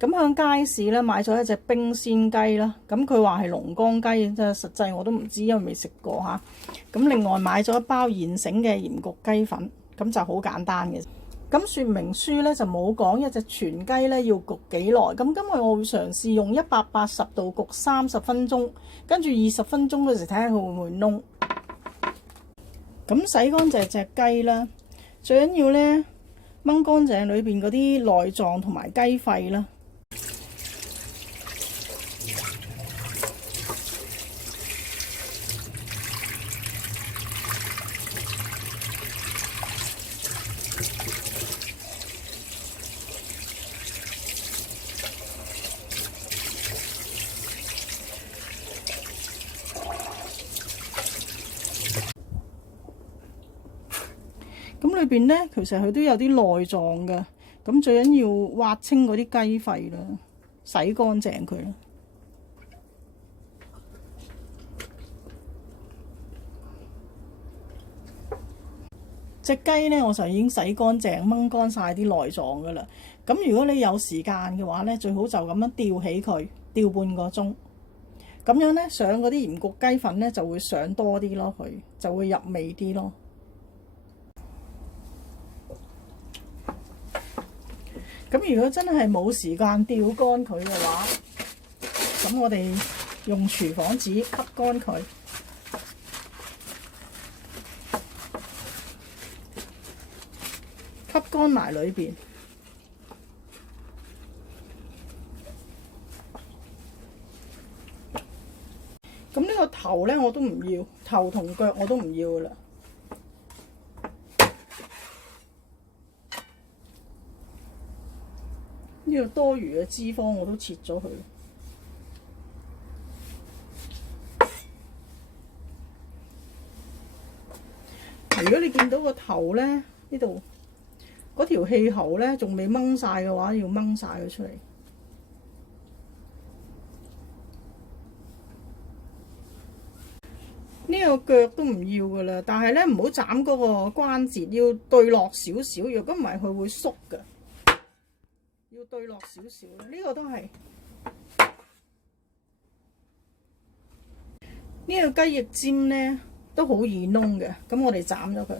咁響街市咧買咗一隻冰鮮雞啦，咁佢話係龍江雞，即係實際我都唔知，因為未食過嚇。咁另外買咗一包現成嘅鹽焗雞粉，咁就好簡單嘅。咁說明書咧就冇講一隻全雞咧要焗幾耐，咁今日我會嘗試用180度焗30分鐘，跟住20分鐘嗰時睇下佢會唔會燶。咁洗乾淨隻雞啦，最緊要咧掹乾淨裏邊嗰啲內臟同埋雞肺啦。咁裏邊咧，其實佢都有啲內臟嘅，咁最緊要挖清嗰啲雞肺啦，洗乾淨佢啦。隻雞咧，我就已經洗乾淨，掹乾晒啲內臟噶啦。咁如果你有時間嘅話咧，最好就咁樣吊起佢，吊半個鐘。咁樣咧，上嗰啲鹽焗雞粉咧就會上多啲咯，佢就會入味啲咯。咁如果真係冇時間吊乾佢嘅話，咁我哋用廚房紙吸乾佢，吸乾埋裏邊。咁呢個頭咧我都唔要，頭同腳我都唔要噶啦。呢個多餘嘅脂肪我都切咗佢。如果你見到個頭咧，呢度嗰條氣喉咧仲未掹晒嘅話，要掹晒佢出嚟。呢個腳都唔要噶啦，但係咧唔好斬嗰個關節，要對落少少，如果唔係佢會縮噶。要對落少少啦，呢個都係呢個雞翼尖咧，都好易燶嘅。咁我哋斬咗佢。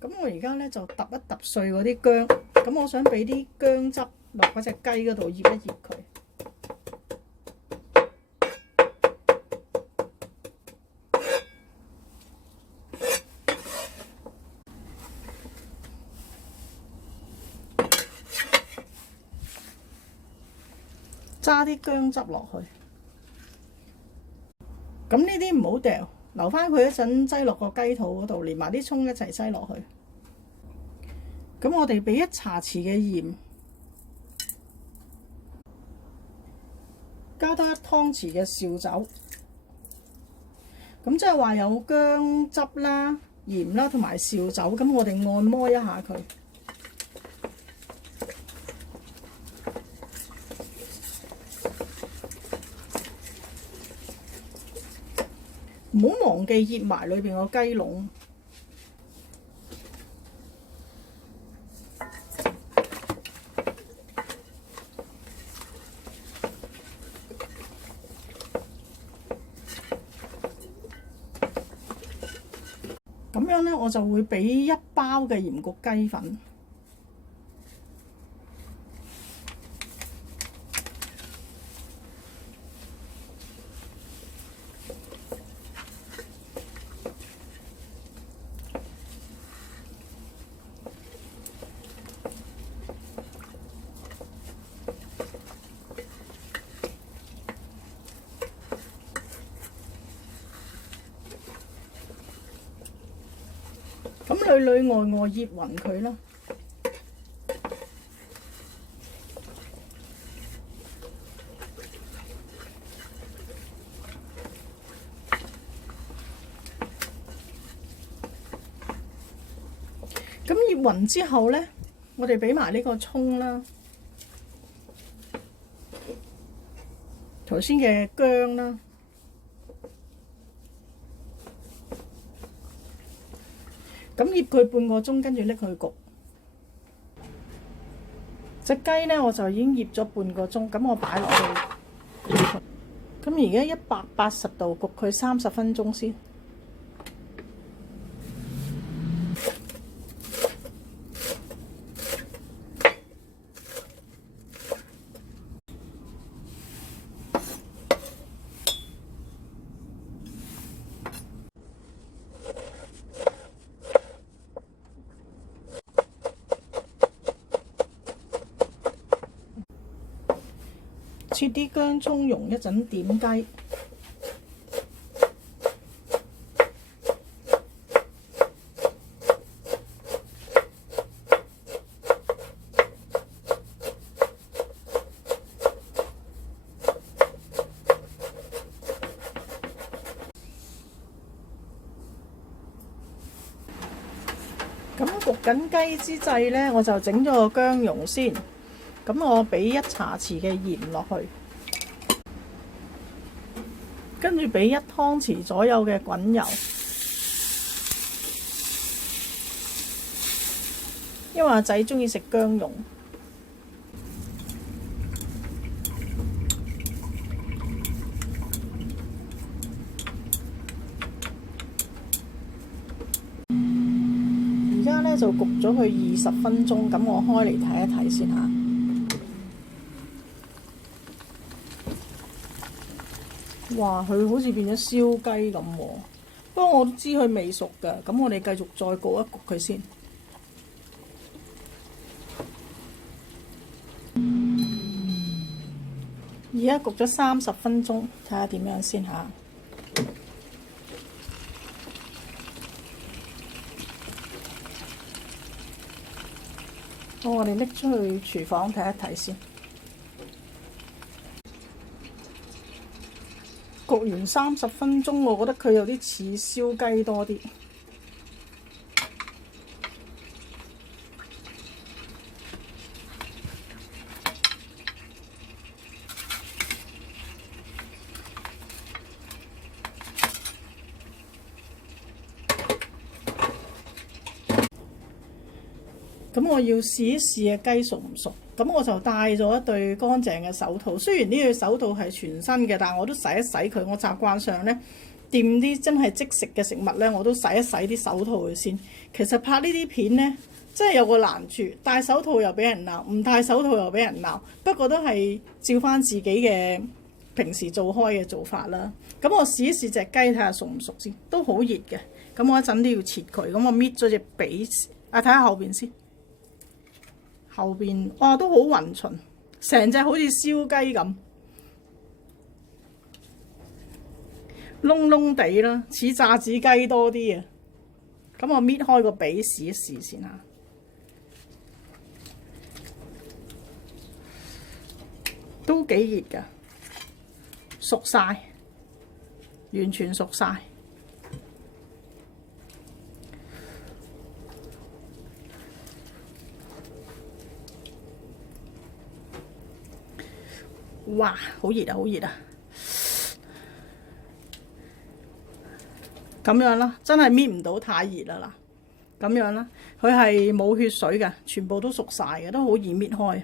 咁我而家咧就揼一揼碎嗰啲薑，咁我想俾啲薑汁落嗰隻雞嗰度醃一醃佢。揸啲薑汁落去。咁呢啲唔好掉，留翻佢一陣擠落個雞肚嗰度，連埋啲葱一齊擠落去。咁我哋俾1茶匙嘅鹽，加多1湯匙嘅紹酒。咁即係話有薑汁啦、鹽啦同埋紹酒，咁我哋按摩一下佢。唔好忘記醃埋裏邊個雞籠。咁樣咧，我就會俾1包嘅鹽焗雞粉。裏裏外外醃勻佢啦。咁醃勻之後咧，我哋俾埋呢個葱啦，頭先嘅薑啦，咁醃佢半個鐘，跟住拎去焗。隻雞咧我就已經醃咗半個鐘，咁我擺落去。咁而家180度焗佢30分鐘先。切啲薑葱蓉一陣點雞，咁焗緊雞之際呢，我就整咗個薑蓉先。咁我俾1茶匙嘅鹽落去，跟住俾1湯匙左右嘅滾油，因為阿仔鍾意食薑蓉。而家呢就焗咗佢20分鐘，咁我開嚟睇一睇先嚇。哇！佢好似變咗燒雞咁喎，不過我都知佢未熟㗎，咁我哋繼續再焗一焗佢先。而家焗咗30分鐘，睇下點樣先嚇。好，我哋拎出去廚房睇一睇先。焗完30分鐘，我覺得佢有啲似燒雞多啲。咁我要試一試嘅雞熟唔熟，咁我就戴咗一對乾淨嘅手套。雖然呢對手套係全新嘅，但係我都洗一洗佢。我習慣上呢，掂啲真係即食嘅食物呢，我都洗一洗啲手套佢先。其實拍呢啲片呢，真係有個難處，戴手套又俾人鬧，唔戴手套又俾人鬧。不過都係照翻自己嘅平時做開嘅做法啦。咁我試一試隻雞睇下熟唔熟先，都好熱嘅。咁我一陣都要切佢，咁我搣咗隻髀，睇下後邊先。後邊哇都好勻循，成隻好似燒雞咁，燶燶地啦，似炸子雞多啲啊！咁我搣開個髀試一試先嚇，都幾熱㗎，熟晒，完全熟晒。哇！好熱啊，好熱啊！咁樣啦，真係搣唔到太熱啦嗱。咁樣啦，佢係冇血水嘅，全部都熟晒嘅，都好易搣開。